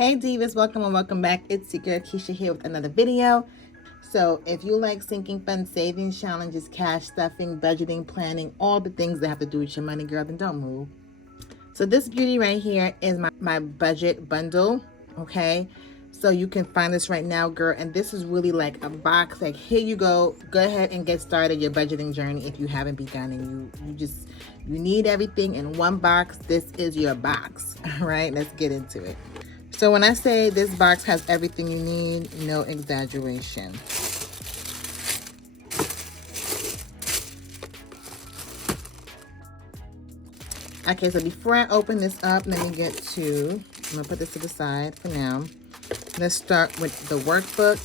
Hey Divas, welcome and welcome back. It's your girl Keisha here with another video. So if you like sinking funds, savings challenges, cash stuffing, budgeting, planning, all the things that have to do with your money, girl, then don't move. So this beauty right here is my budget bundle, okay? So you can find this right now, girl, and this is really like a box. Like, here you go. Go ahead and get started your budgeting journey if you haven't begun and you need everything in one box. This is your box. All right, let's get into it. So when I say this box has everything you need, no exaggeration. Okay, so before I open this up, let me get to, I'm gonna put this to the side for now. Let's start with the workbook.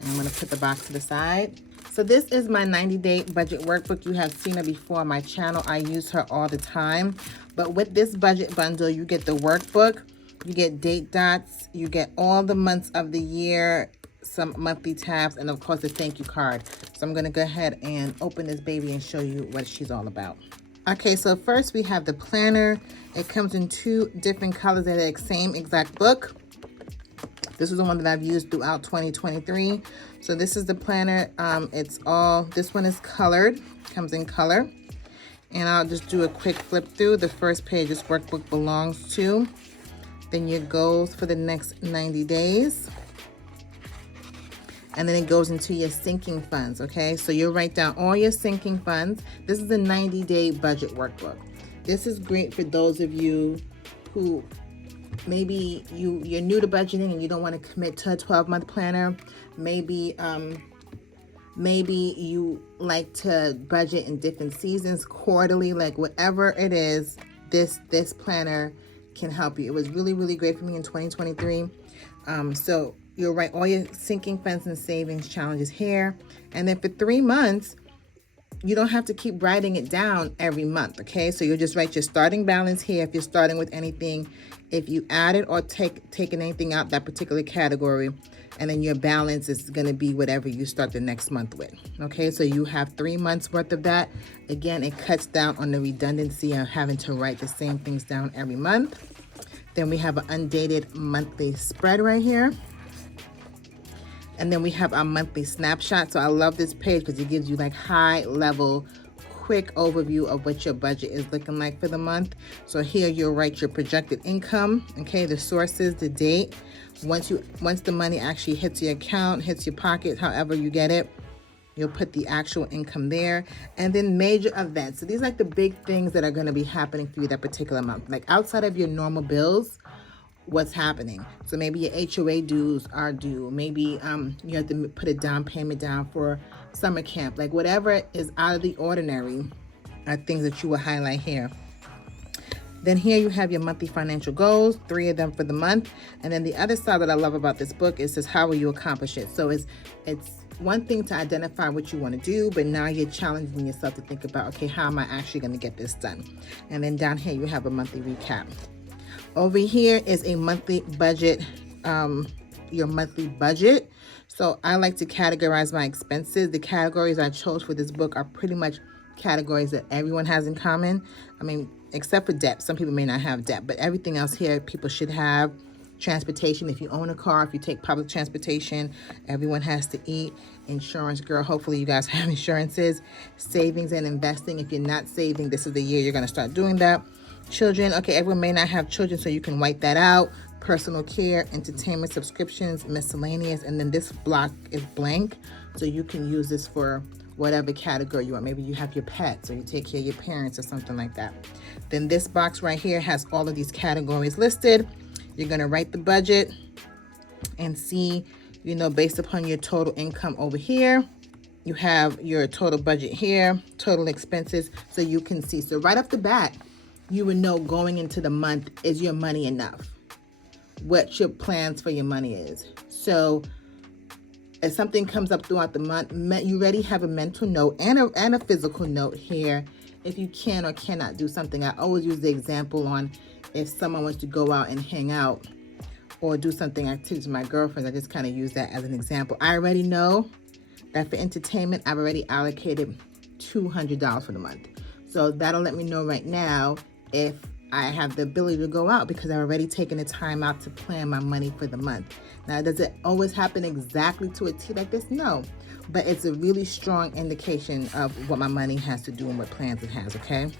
And I'm gonna put the box to the side. So this is my 90-day budget workbook. You have seen her before on my channel. I use her all the time. But with this budget bundle, you get the workbook, you get date dots, you get all the months of the year, some monthly tabs, and of course a thank you card. So I'm gonna go ahead and open this baby and show you what she's all about. Okay, so first we have the planner. It comes in two different colors of the same exact book. This is the one that I've used throughout 2023. So this is the planner. This one is colored, comes in color. And I'll just do a quick flip through. The first page this workbook belongs to. Then your goals for the next 90 days. And then it goes into your sinking funds, okay? So you'll write down all your sinking funds. This is a 90-day budget workbook. This is great for those of you who maybe you're new to budgeting and you don't want to commit to a 12-month planner. Maybe you like to budget in different seasons, quarterly, like whatever it is, this planner can help you. It was really, really great for me in 2023. So you'll write all your sinking funds and savings challenges here. And then for 3 months, you don't have to keep writing it down every month, okay? So you'll just write your starting balance here if you're starting with anything. If you added or taken anything out that particular category, and then your balance is gonna be whatever you start the next month with, okay? So you have 3 months worth of that. Again, it cuts down on the redundancy of having to write the same things down every month. Then we have an undated monthly spread right here. And then we have our monthly snapshot. So I love this page because it gives you like high level, quick overview of what your budget is looking like for the month. So here you'll write your projected income, okay, the sources, the date. Once the money actually hits your account, hits your pocket, however you get it, you'll put the actual income there. And then major events. So these are like the big things that are going to be happening for you that particular month. Like outside of your normal bills, what's happening. So maybe your HOA dues are due. Maybe you have to put a down payment down for summer camp. Like whatever is out of the ordinary are things that you will highlight here. Then here you have your monthly financial goals, 3 of them for the month. And then the other side that I love about this book is how will you accomplish it? So it's one thing to identify what you want to do, but now you're challenging yourself to think about, okay, how am I actually going to get this done? And then down here you have a monthly recap. Over here is a monthly budget, your monthly budget. So I like to categorize my expenses. The categories I chose for this book are pretty much categories that everyone has in common. I mean, except for debt. Some people may not have debt, but everything else here people should have. Transportation, if you own a car, if you take public transportation, everyone has to eat. Insurance, girl, hopefully you guys have insurances. Savings and investing, if you're not saving, this is the year you're going to start doing that. Children, okay, everyone may not have children, so you can wipe that out. Personal care, entertainment, subscriptions, miscellaneous, and then this block is blank, so you can use this for whatever category you want. Maybe you have your pets or you take care of your parents or something like that. Then this box right here has all of these categories listed. You're gonna write the budget and see, you know, based upon your total income over here, you have your total budget here, total expenses, so you can see. So right off the bat, you would know going into the month, is your money enough? What your plans for your money is. So if something comes up throughout the month, you already have a mental note and a physical note here. If you can or cannot do something, I always use the example on if someone wants to go out and hang out or do something activities with my girlfriends. I just kind of use that as an example. I already know that for entertainment, I've already allocated $200 for the month. So that'll let me know right now if I have the ability to go out because I've already taken the time out to plan my money for the month. Now, does it always happen exactly to a T like this? No, but it's a really strong indication of what my money has to do and what plans it has, okay?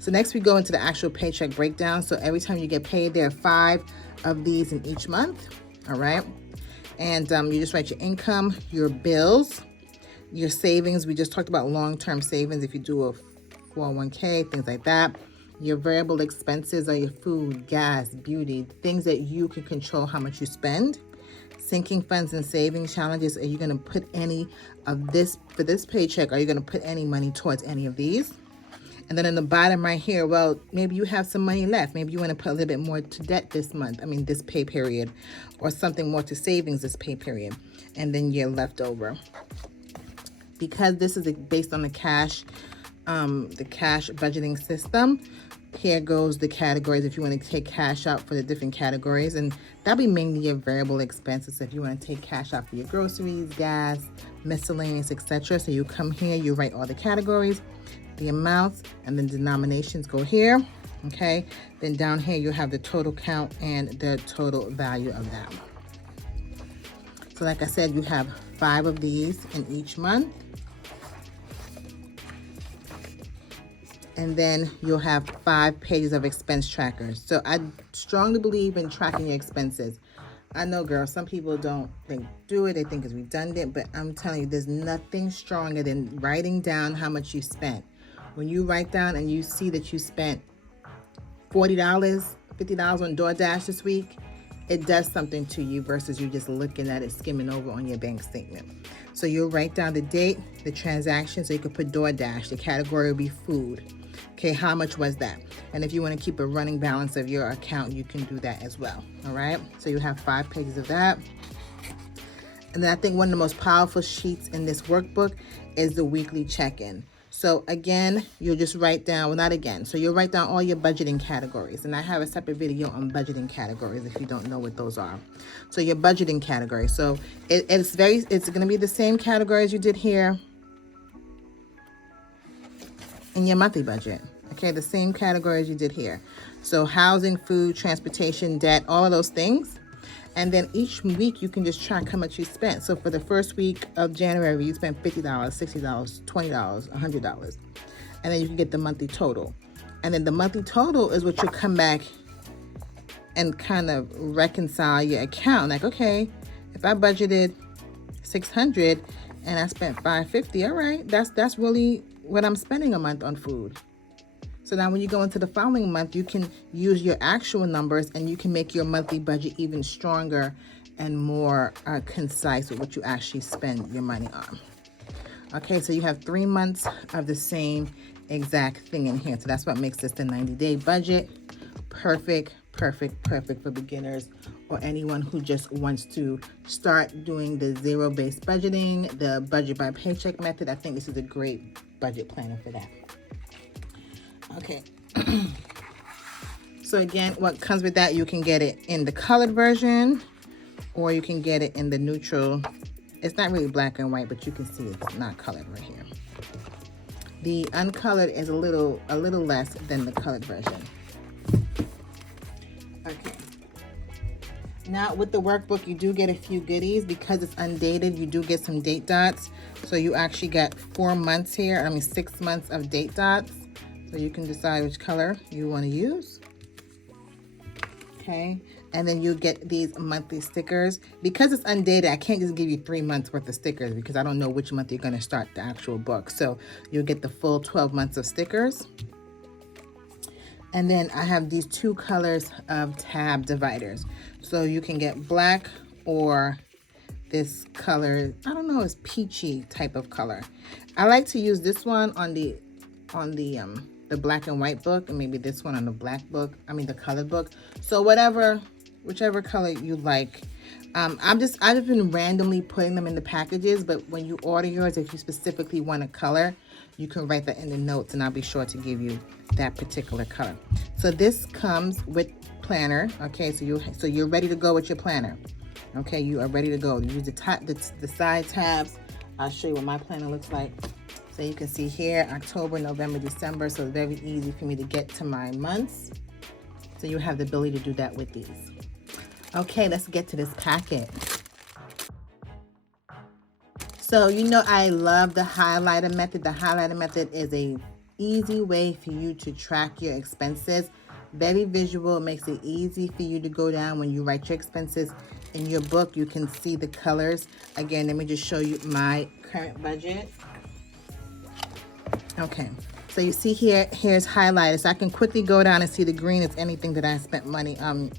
So next we go into the actual paycheck breakdown. So every time you get paid, there are 5 of these in each month, all right? And you just write your income, your bills, your savings. We just talked about long-term savings if you do a 401k, things like that. Your variable expenses are your food, gas, beauty, things that you can control how much you spend. Sinking funds and savings challenges. Are you going to put any of this, for this paycheck, are you going to put any money towards any of these? And then in the bottom right here, well, maybe you have some money left. Maybe you want to put a little bit more to debt this month. I mean, this pay period, or something more to savings this pay period. And then you're left over. Because this is based on the cash budgeting system, here goes the categories if you want to take cash out for the different categories. And that'll be mainly your variable expenses if you want to take cash out for your groceries, gas, miscellaneous, etc. So you come here, you write all the categories, the amounts, and then denominations go here, okay? Then down here you have the total count and the total value of that. So like I said, you have 5 of these in each month. And then you'll have 5 pages of expense trackers. So I strongly believe in tracking your expenses. I know, girls, some people don't do it. They think it's redundant, but I'm telling you, there's nothing stronger than writing down how much you spent. When you write down and you see that you spent $40, $50 on DoorDash this week, it does something to you versus you just looking at it, skimming over on your bank statement. So you'll write down the date, the transaction, so you could put DoorDash. The category will be food. Okay, how much was that? And if you want to keep a running balance of your account, you can do that as well. All right, so you have 5 pages of that. And then I think one of the most powerful sheets in this workbook is the weekly check-in. So again, you'll just write down, well, not again. So you'll write down all your budgeting categories. And I have a separate video on budgeting categories if you don't know what those are. So your budgeting category. So it's going to be the same category as you did here in your monthly budget. Okay, the same category as you did here. So housing, food, transportation, debt, all of those things. And then each week you can just track how much you spent. So for the first week of January, you spent $50, $60, $20, $100. And then you can get the monthly total. And then the monthly total is what you'll come back and kind of reconcile your account. Like, okay, if I budgeted $600 and I spent $550, all right, that's really what I'm spending a month on food. So now when you go into the following month, you can use your actual numbers and you can make your monthly budget even stronger and more concise with what you actually spend your money on. Okay, so you have 3 months of the same exact thing in here. So that's what makes this the 90-day budget. Perfect, perfect, perfect for beginners or anyone who just wants to start doing the zero-based budgeting, the budget by paycheck method. I think this is a great budget planner for that. Okay. So again, what comes with that, you can get it in the colored version or you can get it in the neutral. It's not really black and white, but you can see it's not colored right here. The uncolored is a little less than the colored version. Okay. Now with the workbook, you do get a few goodies because it's undated. You do get some date dots. So you actually get 4 months here. 6 months of date dots. So you can decide which color you want to use. Okay. And then you get these monthly stickers. Because it's undated, I can't just give you 3 months worth of stickers because I don't know which month you're going to start the actual book. So you'll get the full 12 months of stickers. And then I have these 2 colors of tab dividers. So you can get black or this color, I don't know, it's peachy type of color. I like to use this one on the black and white book, and maybe this one on the black book, the colored book. So whichever color you like. I've just been randomly putting them in the packages, but when you order yours, if you specifically want a color, you can write that in the notes and I'll be sure to give you that particular color. So this comes with planner. Okay, so you're ready to go with your planner. Okay, you are ready to go. You use the side tabs. I'll show you what my planner looks like. So you can see here, October, November, December. So it's very easy for me to get to my months. So you have the ability to do that with these. Okay, let's get to this packet. So you know I love the highlighter method. The highlighter method is a easy way for you to track your expenses. Very visual, it makes it easy for you to go down when you write your expenses in your book. You can see the colors. Again, let me just show you my current budget. Okay, so you see here, here's highlighted. So I can quickly go down and see the green is anything that I spent money,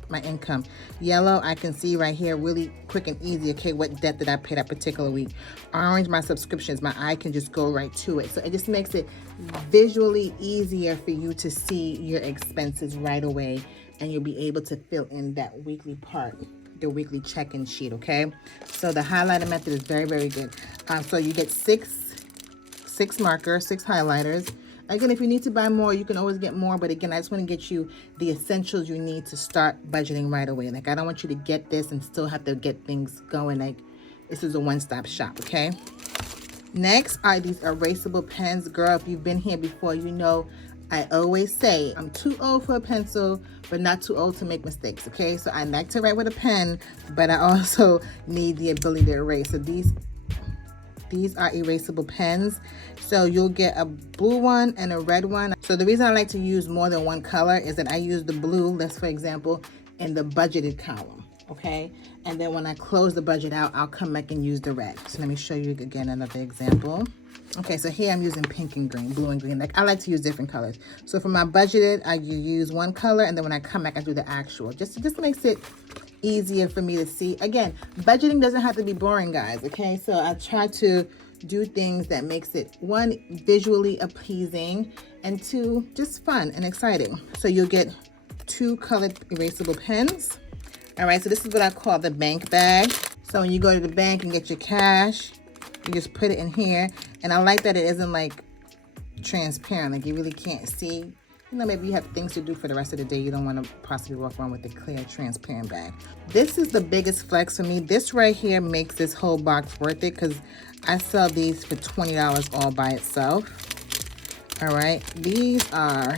my income. Yellow, I can see right here really quick and easy, okay, what debt did I pay that particular week. Orange, my subscriptions, my eye can just go right to it. So it just makes it visually easier for you to see your expenses right away, and you'll be able to fill in that weekly part, the weekly check-in sheet, okay? So the highlighter method is very, very good. So you get six markers, 6 highlighters. Again, if you need to buy more, you can always get more. But again, I just want to get you the essentials you need to start budgeting right away. Like, I don't want you to get this and still have to get things going. Like, this is a one-stop shop, okay? Next are these erasable pens. Girl, if you've been here before, you know I always say I'm too old for a pencil, but not too old to make mistakes, okay? So I like to write with a pen, but I also need the ability to erase. So these are erasable pens. So you'll get a blue one and a red one. So the reason I like to use more than one color is that I use the blue, let's for example, in the budgeted column, okay? And then when I close the budget out, I'll come back and use the red. So let me show you again another example. Okay, so here I'm using pink and green, blue and green. Like, I like to use different colors. So for my budgeted, I use one color, and then when I come back, I do the actual. Just makes it easier for me to see. Again, budgeting doesn't have to be boring, guys, okay? So I try to do things that makes it, 1, visually appeasing, and 2, just fun and exciting. So you'll get 2 colored erasable pens. All right, so this is what I call the bank bag. So when you go to the bank and get your cash, you just put it in here. And I like that it isn't like transparent, like you really can't see. You know, maybe you have things to do for the rest of the day. You don't want to possibly walk around with a clear, transparent bag. This is the biggest flex for me. This right here makes this whole box worth it, because I sell these for $20 all by itself. All right, these are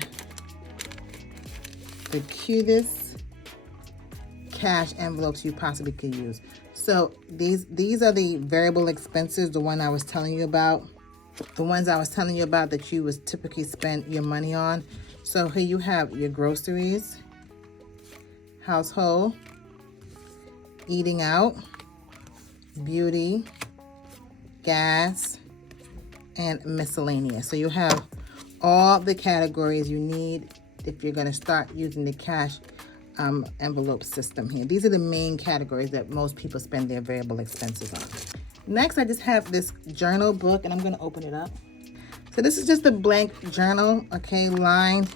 the cutest cash envelopes you possibly could use. So these are the variable expenses, the one I was telling you about. The ones I was telling you about that you would typically spend your money on. So here you have your groceries, household, eating out, beauty, gas, and miscellaneous. So you have all the categories you need if you're going to start using the cash envelope system here. These are the main categories that most people spend their variable expenses on. Next, I just have this journal book, and I'm going to open it up. So this is just a blank journal, okay, lined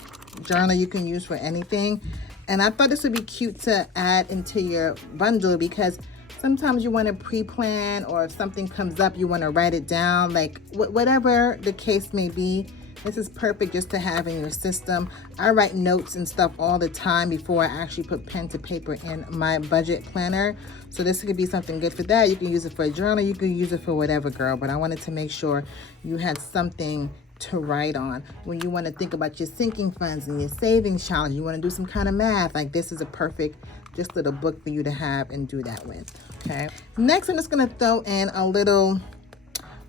journal you can use for anything. And I thought this would be cute to add into your bundle, because sometimes you want to pre-plan, or if something comes up, you want to write it down, like whatever the case may be. This is perfect just to have in your system. I write notes and stuff all the time before I actually put pen to paper in my budget planner. So this could be something good for that. You can use it for a journal. You can use it for whatever, girl. But I wanted to make sure you had something to write on. When you want to think about your sinking funds and your savings challenge, you want to do some kind of math, like this is a perfect just little book for you to have and do that with, okay? Next, I'm just going to throw in a little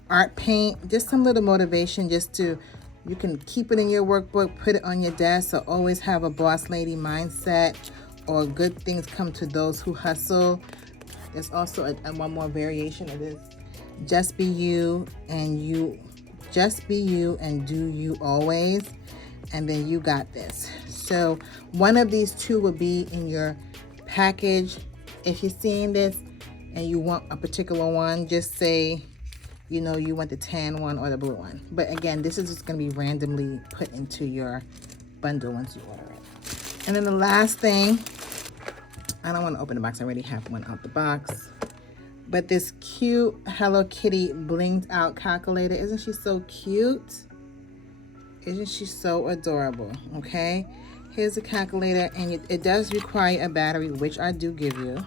art paint, just some little motivation, just to, you can keep it in your workbook, put it on your desk, so always have a boss lady mindset, or good things come to those who hustle. There's also one more variation of this. Just be you, and do you always, and then you got this. So one of these 2 will be in your package. If you're seeing this and you want a particular one, just say, you know, you want the tan one or the blue one. But again, this is just going to be randomly put into your bundle once you order it. And then the last thing, I don't want to open the box. I already have one out the box. But this cute Hello Kitty blinged out calculator. Isn't she so cute? Isn't she so adorable? Okay. Here's the calculator, and it does require a battery, which I do give you.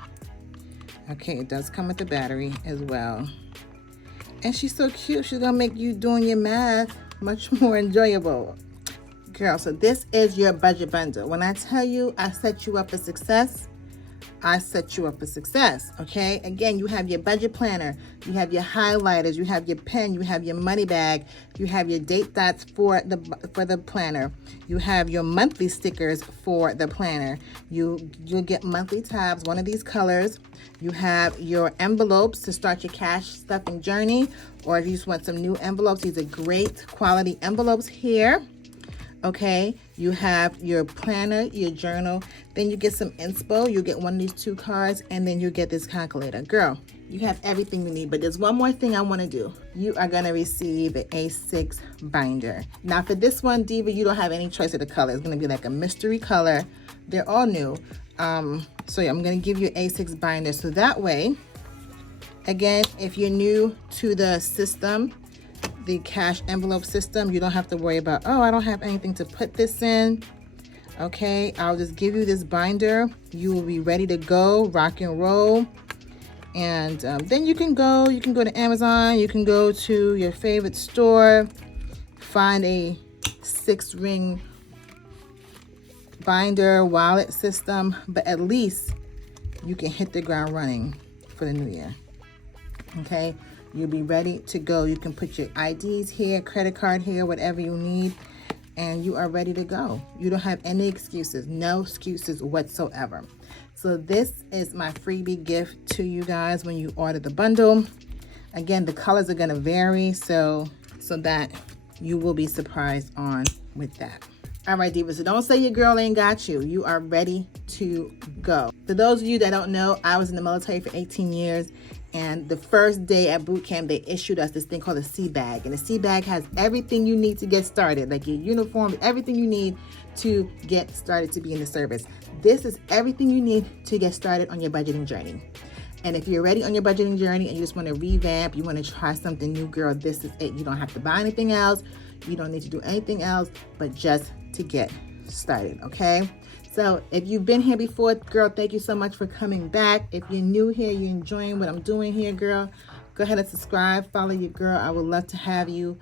Okay, it does come with a battery as well. And she's so cute. She's gonna make you doing your math much more enjoyable. Girl, so this is your budget bundle. When I tell you I set you up for success, I set you up for success, okay? Again, you have your budget planner, you have your highlighters, you have your pen, you have your money bag, you have your date dots for the planner, you have your monthly stickers for the planner. You'll get monthly tabs, one of these colors. You have your envelopes to start your cash stuffing journey, or if you just want some new envelopes, these are great quality envelopes here. Okay, you have your planner, your journal, then you get some inspo, you get one of these 2 cards, and then you get this calculator. Girl, you have everything you need, but there's one more thing I want to do. You are going to receive an A6 binder. Now for this one, Diva, you don't have any choice of the color. It's going to be like a mystery color. They're all new. So yeah, I'm going to give you an A6 binder. So that way, again, if you're new to the system, the cash envelope system, you don't have to worry about, oh, I don't have anything to put this in. Okay, I'll just give you this binder. You will be ready to go, rock and roll. And then you can go to Amazon, you can go to your favorite store, find a 6-ring binder wallet system, but at least you can hit the ground running for the new year. Okay, you'll be ready to go. You can put your IDs here, credit card here, whatever you need, and you are ready to go. You don't have any excuses, no excuses whatsoever. So this is my freebie gift to you guys when you order the bundle. Again, the colors are going to vary, so that you will be surprised on with that. All right, Diva, so don't say your girl ain't got you. You are ready to go. For those of you that don't know, I was in the military for 18 years. And the first day at boot camp, they issued us this thing called a sea bag. And the sea bag has everything you need to get started, like your uniform, everything you need to get started to be in the service. This is everything you need to get started on your budgeting journey. And if you're ready on your budgeting journey and you just want to revamp, you want to try something new, girl, this is it. You don't have to buy anything else. You don't need to do anything else, but just to get started, okay? So if you've been here before, girl, thank you so much for coming back. If you're new here, you're enjoying what I'm doing here, girl, go ahead and subscribe, follow your girl. I would love to have you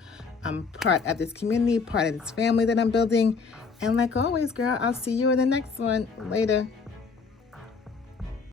part of this community, part of this family that I'm building. And like always, girl, I'll see you in the next one. Later.